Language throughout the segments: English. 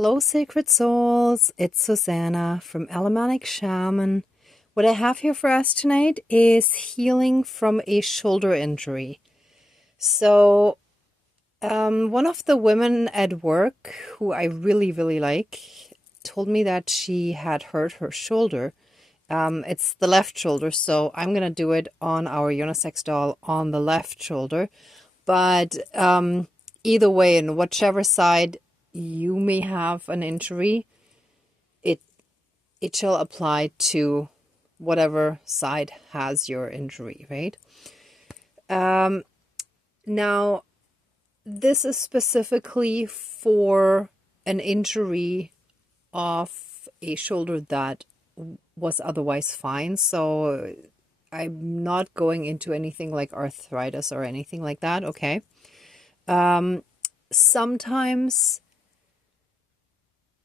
Hello, sacred souls. It's Susanna from Alamanic Shaman. What I have here for us tonight is healing from a shoulder injury. So, one of the women at work who I really, really like told me that she had hurt her shoulder. It's the left shoulder, so I'm going to do it on our unisex doll on the left shoulder. But either way, in whichever side you may have an injury, it it shall apply to whatever side has your injury, right? Now, this is specifically for an injury of a shoulder that was otherwise fine. So I'm not going into anything like arthritis or anything like that, okay? Sometimes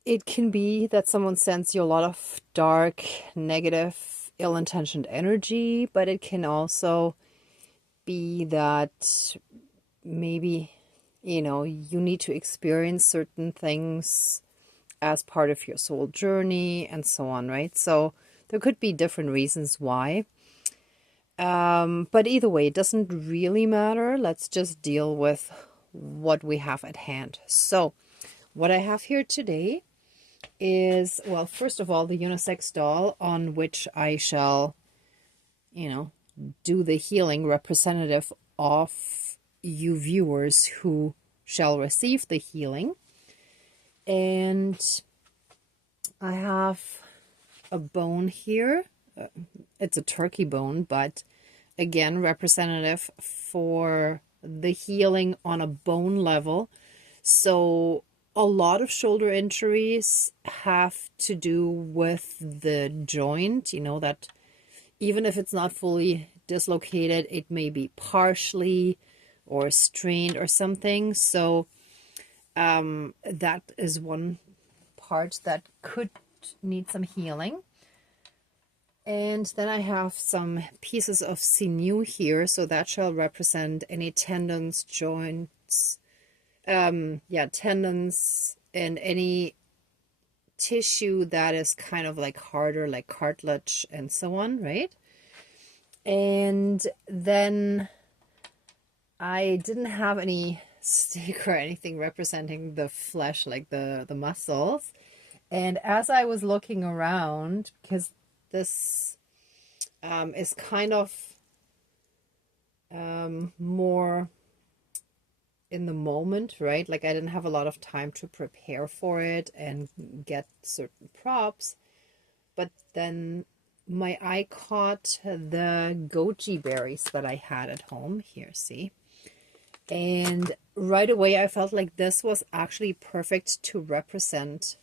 it can be that someone sends you a lot of dark, negative, ill-intentioned energy, but it can also be that maybe, you need to experience certain things as part of your soul journey and so on, right? So there could be different reasons why. But either way, it doesn't really matter. Let's just deal with what we have at hand. So what I have here today is, well, first of all, the unisex doll on which I shall, do the healing representative of you viewers who shall receive the healing. And I have a bone here. It's a turkey bone, but again, representative for the healing on a bone level. So a lot of shoulder injuries have to do with the joint, that even if it's not fully dislocated, it may be partially or strained or something. So that is one part that could need some healing. And then I have some pieces of sinew here, so that shall represent any tendons, joints, tendons, and any tissue that is kind of like harder, like cartilage and so on, right? And then I didn't have any stick or anything representing the flesh, like the muscles. And as I was looking around, because this is kind of more in the moment, right? Like I didn't have a lot of time to prepare for it and get certain props. But then my eye caught the goji berries that I had at home. Here, see? And right away I felt like this was actually perfect to represent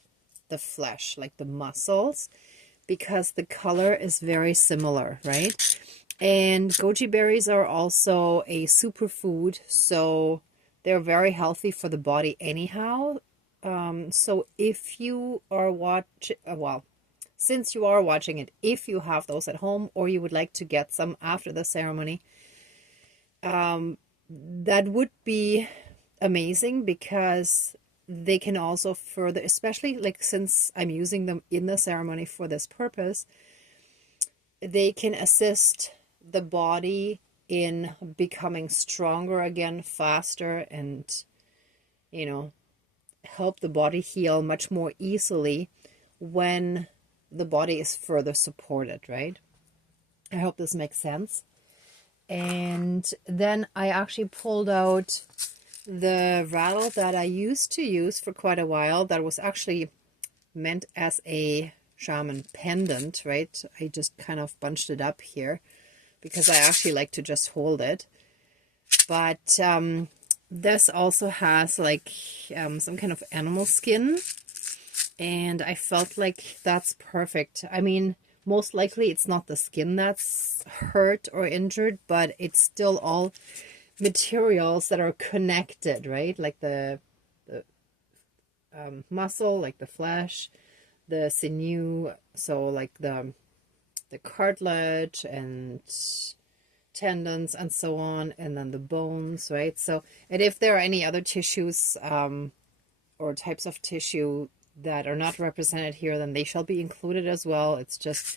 the flesh, like the muscles, because the color is very similar, right? And goji berries are also a superfood, so they're very healthy for the body anyhow. So if you are since you are watching it, if you have those at home or you would like to get some after the ceremony, that would be amazing, because they can also further, especially like since I'm using them in the ceremony for this purpose, they can assist the body in becoming stronger again, faster, and help the body heal much more easily when the body is further supported, right? I hope this makes sense. And then I actually pulled out the rattle that I used to use for quite a while, that was actually meant as a shaman pendant, right? I just kind of bunched it up here because I actually like to just hold it. But this also has like some kind of animal skin, and I felt like that's perfect. I mean, most likely it's not the skin that's hurt or injured, but it's still all materials that are connected, right? Like the muscle, like the flesh, the sinew, so like the cartilage and tendons and so on, and then the bones, right? So, and if there are any other tissues or types of tissue that are not represented here, then they shall be included as well. It's just,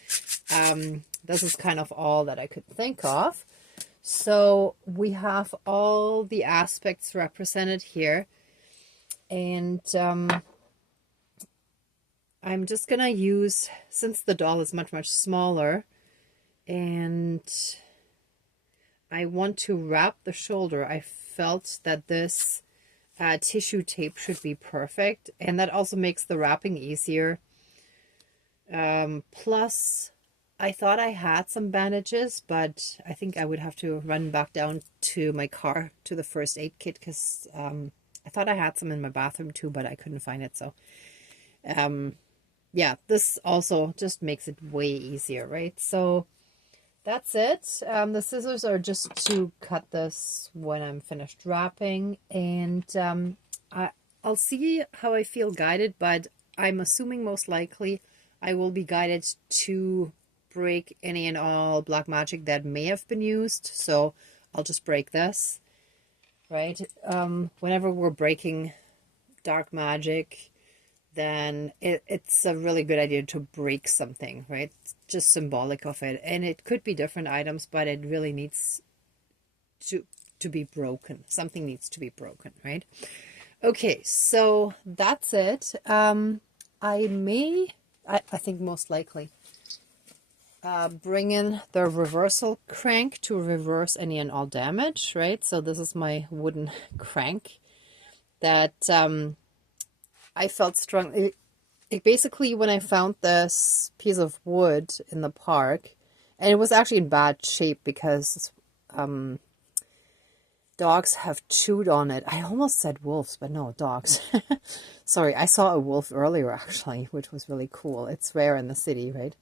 this is kind of all that I could think of. So we have all the aspects represented here. And I'm just going to use, since the doll is much, much smaller, and I want to wrap the shoulder, I felt that this tissue tape should be perfect. And that also makes the wrapping easier. Plus, I thought I had some bandages, but I think I would have to run back down to my car to the first aid kit, because I thought I had some in my bathroom too, but I couldn't find it. So, yeah, this also just makes it way easier, right? So that's it. The scissors are just to cut this when I'm finished wrapping, and I'll see how I feel guided, but I'm assuming most likely I will be guided to break any and all black magic that may have been used. So I'll just break this, right? Whenever we're breaking dark magic, then it's a really good idea to break something, right? It's just symbolic of it. And it could be different items, but it really needs to be broken. Something needs to be broken, right? Okay, so that's it. I think most likely bring in the reversal crank to reverse any and all damage, right? So this is my wooden crank that I felt strong. It basically, when I found this piece of wood in the park, and it was actually in bad shape because dogs have chewed on it. I almost said wolves, but no, dogs. Sorry, I saw a wolf earlier actually, which was really cool. It's rare in the city, right?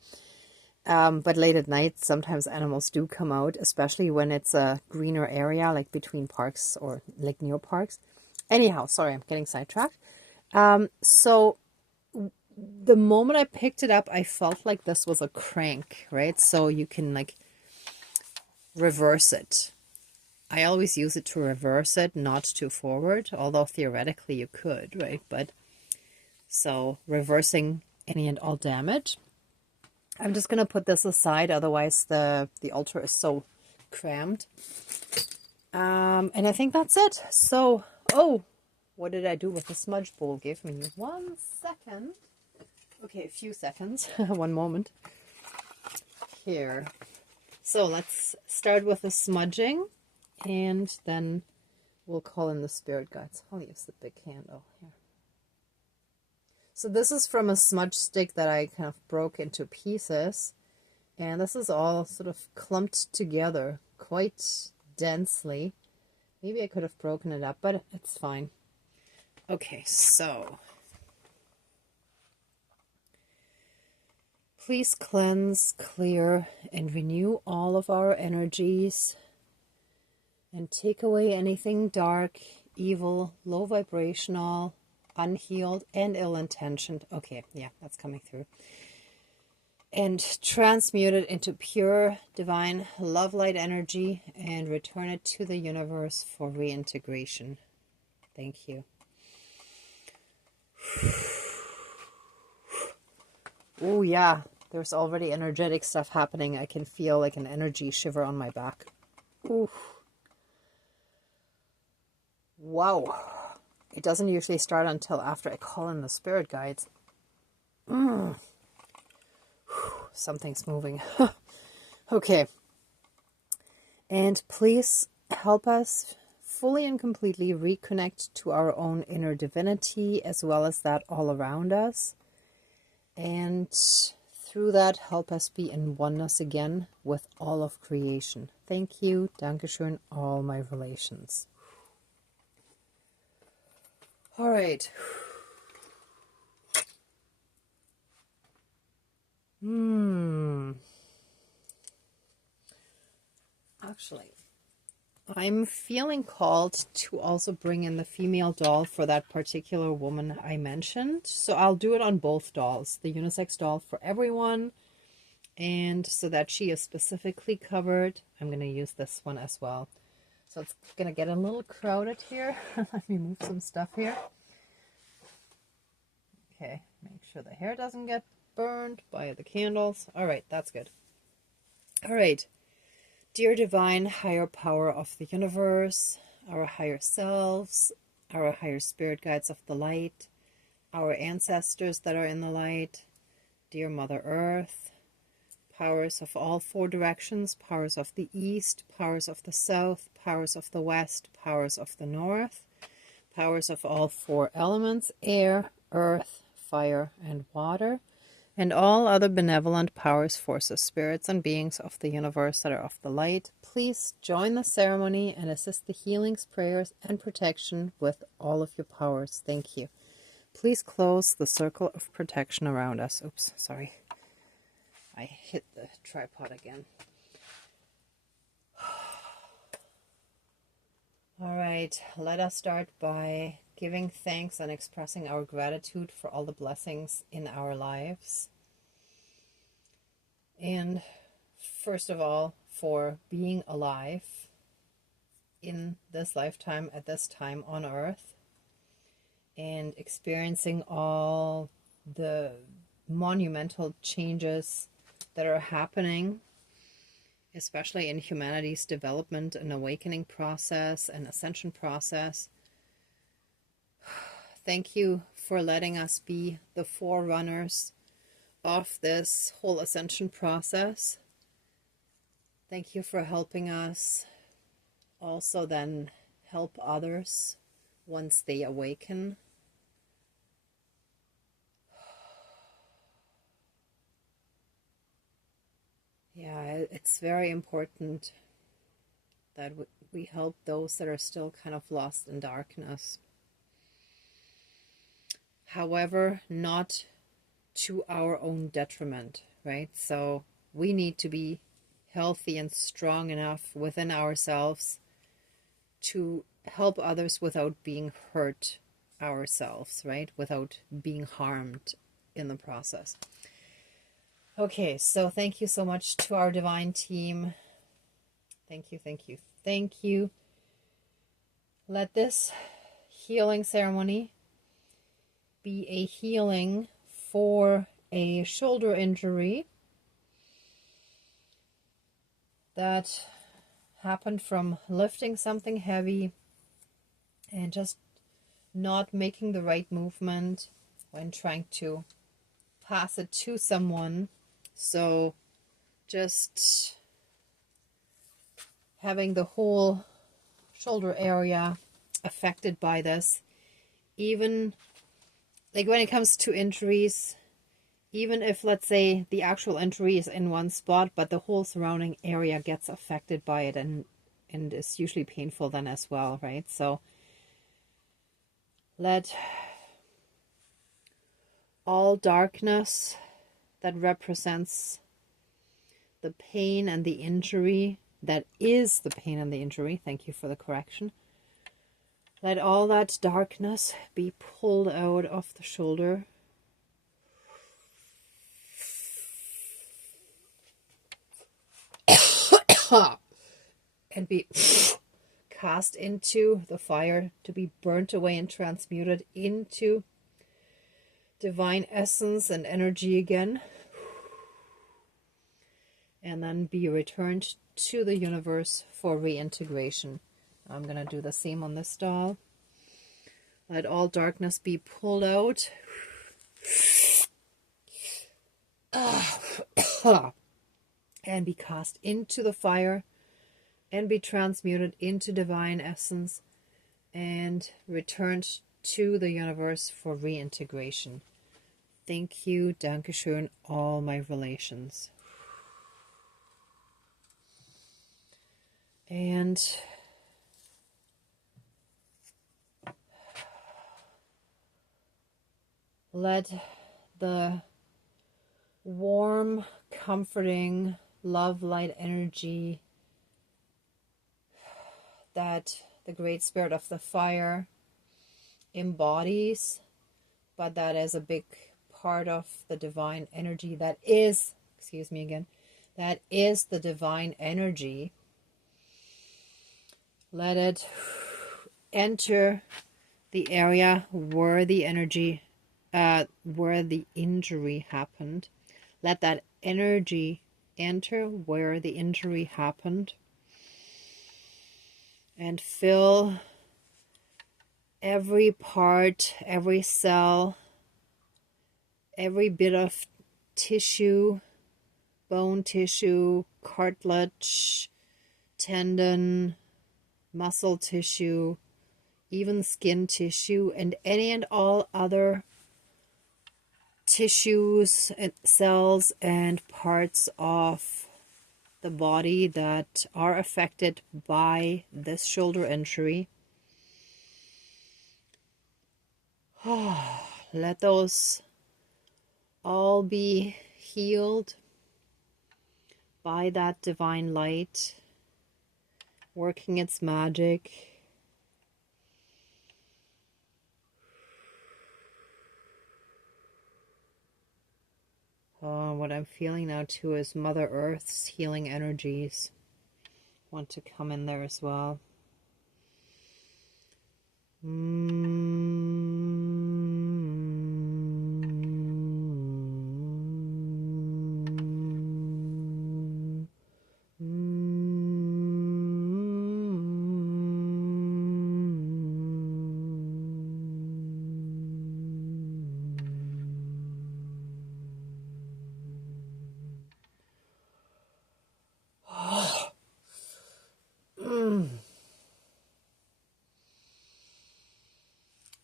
But late at night, sometimes animals do come out, especially when it's a greener area, like between parks or like near parks. Anyhow, sorry, I'm getting sidetracked. So the moment I picked it up, I felt like this was a crank, right? So you can like reverse it. I always use it to reverse it, not to forward, although theoretically you could, right? But so reversing any and all damage. I'm just going to put this aside, otherwise the altar is so crammed. And I think that's it. So, oh, what did I do with the smudge bowl? Give me 1 second. Okay, a few seconds. 1 moment. Here. So let's start with the smudging, and then we'll call in the spirit guides. I'll use the big candle here. So this is from a smudge stick that I kind of broke into pieces. And this is all sort of clumped together quite densely. Maybe I could have broken it up, but it's fine. Okay, so please cleanse, clear, and renew all of our energies, and take away anything dark, evil, low vibrational, unhealed, and ill-intentioned. Okay, yeah, that's coming through. And transmute it into pure, divine, love light energy, and return it to the universe for reintegration. Thank you. Oh yeah, there's already energetic stuff happening. I can feel like an energy shiver on my back. Ooh. Wow. It doesn't usually start until after I call in the spirit guides. Something's moving. Okay. And please help us fully and completely reconnect to our own inner divinity, as well as that all around us. And through that, help us be in oneness again with all of creation. Thank you. Dankeschön, all my relations. All right. Actually, I'm feeling called to also bring in the female doll for that particular woman I mentioned. So I'll do it on both dolls, the unisex doll for everyone. And so that she is specifically covered, I'm going to use this one as well. So it's going to get a little crowded here. Let me move some stuff here. Okay, sure the hair doesn't get burned by the candles. All right, that's good. All right. Dear divine higher power of the universe, our higher selves, our higher spirit guides of the light, our ancestors that are in the light, dear Mother Earth, powers of all four directions, powers of the east, powers of the south, powers of the west, powers of the north, powers of all four elements, air, earth, fire, and water, and all other benevolent powers, forces, spirits, and beings of the universe that are of the light, please join the ceremony and assist the healings, prayers, and protection with all of your powers. Thank you. Please close the circle of protection around us. Oops, sorry. I hit the tripod again. All right, let us start by giving thanks and expressing our gratitude for all the blessings in our lives. And first of all, for being alive in this lifetime at this time on Earth and experiencing all the monumental changes that are happening, especially in humanity's development and awakening process and ascension process. Thank you for letting us be the forerunners of this whole ascension process. Thank you for helping us also then help others once they awaken. Yeah, it's very important that we help those that are still kind of lost in darkness. However, not to our own detriment, right? So we need to be healthy and strong enough within ourselves to help others without being hurt ourselves, right? Without being harmed in the process. Okay, so thank you so much to our divine team. Thank you, thank you, thank you. Let this healing ceremony be a healing for a shoulder injury that happened from lifting something heavy and just not making the right movement when trying to pass it to someone. So just having the whole shoulder area affected by this, even like when it comes to injuries, even if, let's say, the actual injury is in one spot, but the whole surrounding area gets affected by it and is usually painful then as well, right? So let all darkness that represents the pain and the injury, that is the pain and the injury, thank you for the correction, let all that darkness be pulled out of the shoulder. And be cast into the fire to be burnt away and transmuted into divine essence and energy again. And then be returned to the universe for reintegration. I'm going to do the same on this doll. Let all darkness be pulled out. And be cast into the fire and be transmuted into divine essence and returned to the universe for reintegration. Thank you, Dankeschön, all my relations. And let the warm, comforting, love, light energy that the Great Spirit of the Fire embodies, but that is a big part of the divine energy that is, that is the divine energy. Let it enter the area where the energy where the injury happened. Let that energy enter where the injury happened and fill every part, every cell, every bit of tissue, bone tissue, cartilage, tendon, muscle tissue, even skin tissue, and any and all other tissues and cells and parts of the body that are affected by this shoulder injury. Let those all be healed by that divine light working its magic. What I'm feeling now too is Mother Earth's healing energies want to come in there as well.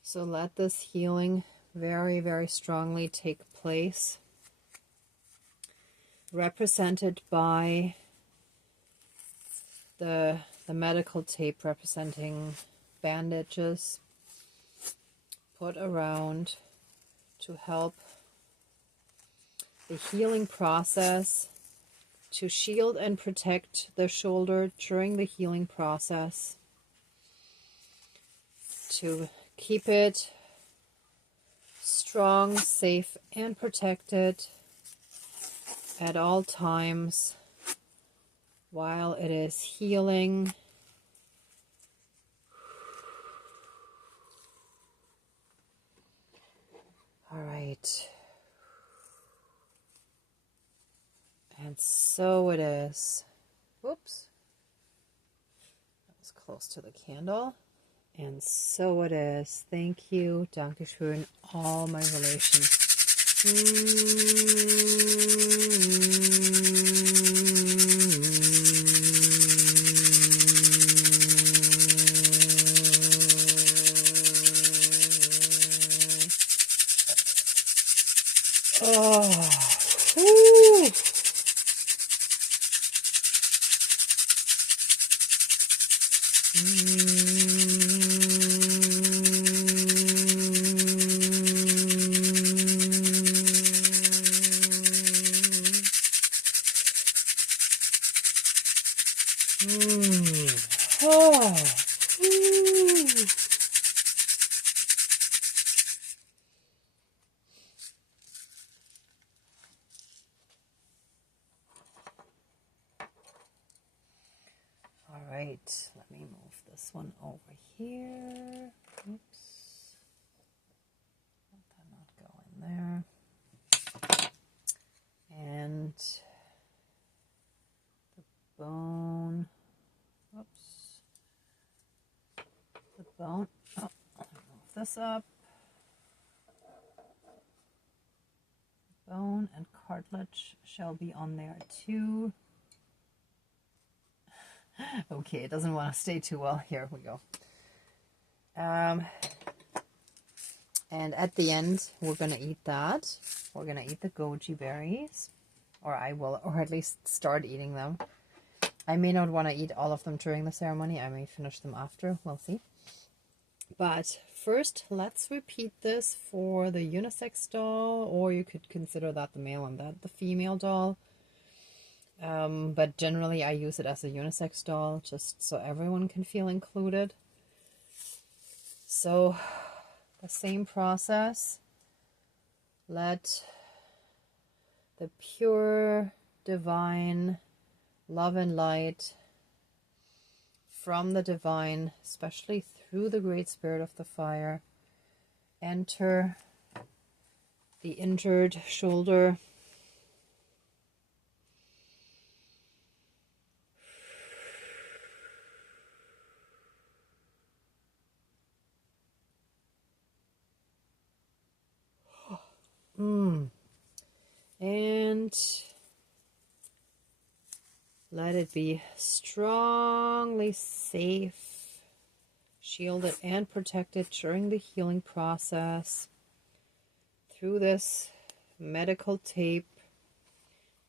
So let this healing very, very strongly take place, represented by the medical tape representing bandages put around to help the healing process, to shield and protect the shoulder during the healing process, to keep it strong, safe, and protected at all times while it is healing. All right. And so it is. Whoops. That was close to the candle. And so it is. Thank you. Dankeschön. All my relations. Oh. Woo. All right, let me move this one over here. Oops. Let that not go in there. And the bone. Oops. The bone. Oh, I'll move this up. Bone and cartilage shall be on there too. Okay, it doesn't want to stay too well. Here we go. And at the end, we're going to eat that. We're going to eat the goji berries. Or I will, or at least start eating them. I may not want to eat all of them during the ceremony. I may finish them after. We'll see. But first, let's repeat this for the unisex doll. Or you could consider that the male and that the female doll. But generally I use it as a unisex doll, just so everyone can feel included. So the same process. Let the pure divine love and light from the divine, especially through the Great Spirit of the Fire, enter the injured shoulder. And let it be strongly safe, shielded and protected during the healing process through this medical tape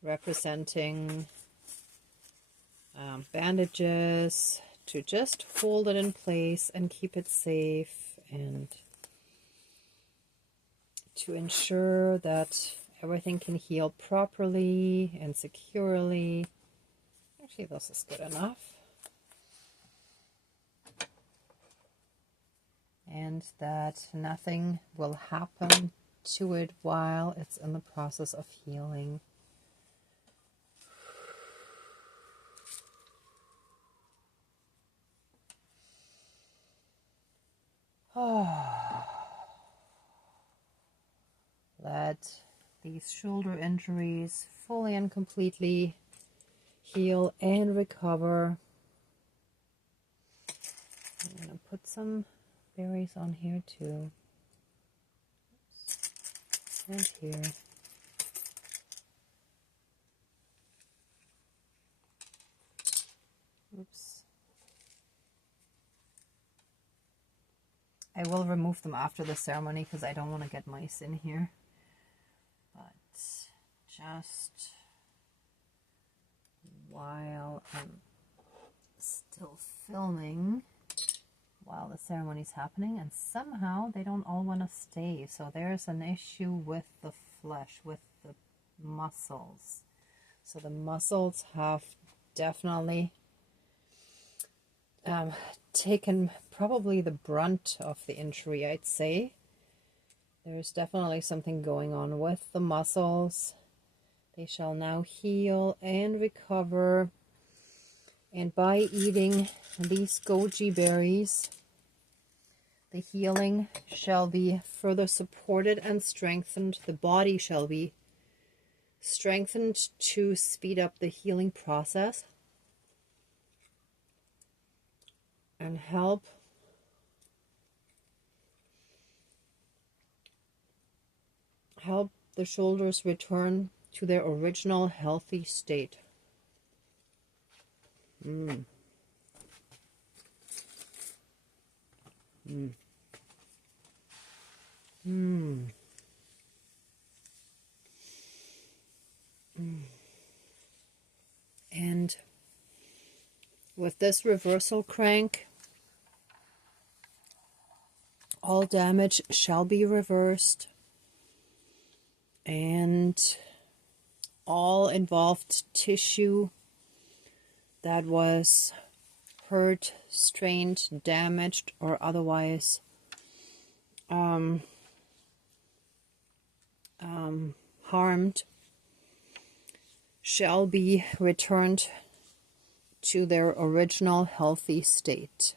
representing bandages to just hold it in place and keep it safe, and to ensure that everything can heal properly and securely. Actually, this is good enough. And that nothing will happen to it while it's in the process of healing. Let these shoulder injuries fully and completely heal and recover. I'm going to put some berries on here too. And here. Oops. I will remove them after the ceremony because I don't want to get mice in here. But just while I'm still filming, while the ceremony is happening, and somehow they don't all want to stay. So there's an issue with the flesh, with the muscles. So the muscles have definitely taken probably the brunt of the injury, I'd say. There's definitely something going on with the muscles. They shall now heal and recover. And by eating these goji berries, the healing shall be further supported and strengthened. The body shall be strengthened to speed up the healing process and help the shoulders return to their original healthy state. And with this reversal crank, all damage shall be reversed, and all involved tissue that was hurt, strained, damaged, or otherwise harmed shall be returned to their original healthy state.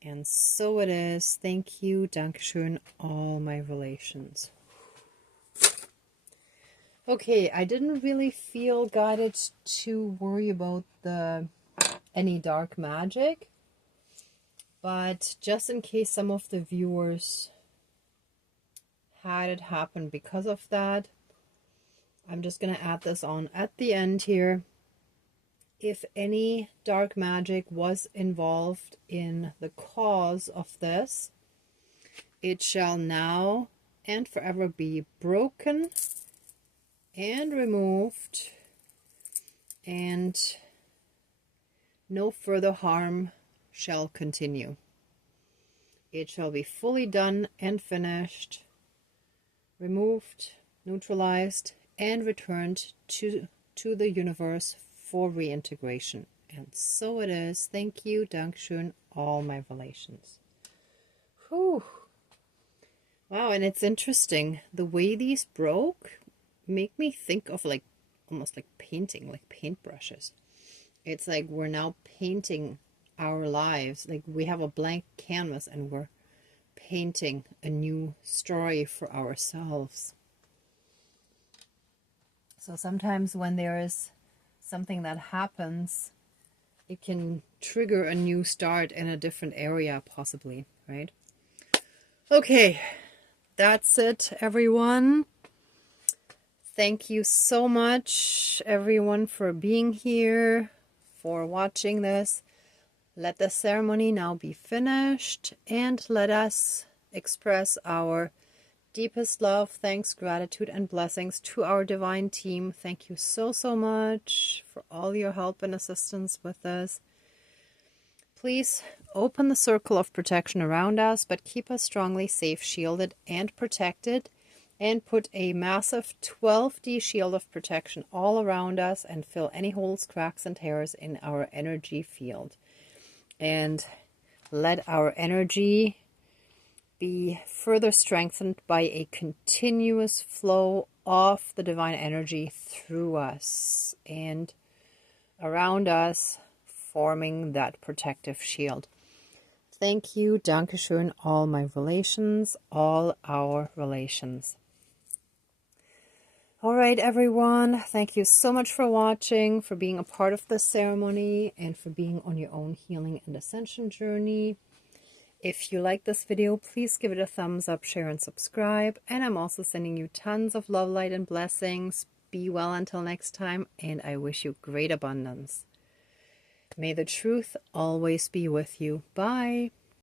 And so it is. Thank you, Dankeschön, all my relations. Okay, I didn't really feel guided to worry about any dark magic, but just in case some of the viewers had it happen because of that, I'm just going to add this on at the end here. If any dark magic was involved in the cause of this, it shall now and forever be broken and removed, and no further harm shall continue. It shall be fully done and finished, removed, neutralized, and returned to the universe for reintegration. And so it is. Thank you, Dankeschön, all my relations. Whew. Wow, and it's interesting. The way these broke make me think of like almost like painting, like paintbrushes. It's like we're now painting our lives. Like we have a blank canvas and we're painting a new story for ourselves. So sometimes when there is something that happens, it can trigger a new start in a different area, possibly, right? Okay, that's it, everyone. Thank you so much, everyone, for being here, for watching this. Let the ceremony now be finished, and let us express our deepest love, thanks, gratitude, and blessings to our divine team. Thank you so, so much for all your help and assistance with this. Please open the circle of protection around us, but keep us strongly safe, shielded, and protected. And put a massive 12D shield of protection all around us and fill any holes, cracks, and tears in our energy field. And let our energy be further strengthened by a continuous flow of the divine energy through us and around us, forming that protective shield. Thank you, Dankeschön, all my relations, all our relations. All right, everyone, thank you so much for watching, for being a part of this ceremony, and for being on your own healing and ascension journey. If you like this video, please give it a thumbs up, share, and subscribe. And I'm also sending you tons of love, light, and blessings. Be well until next time, and I wish you great abundance. May the truth always be with you. Bye.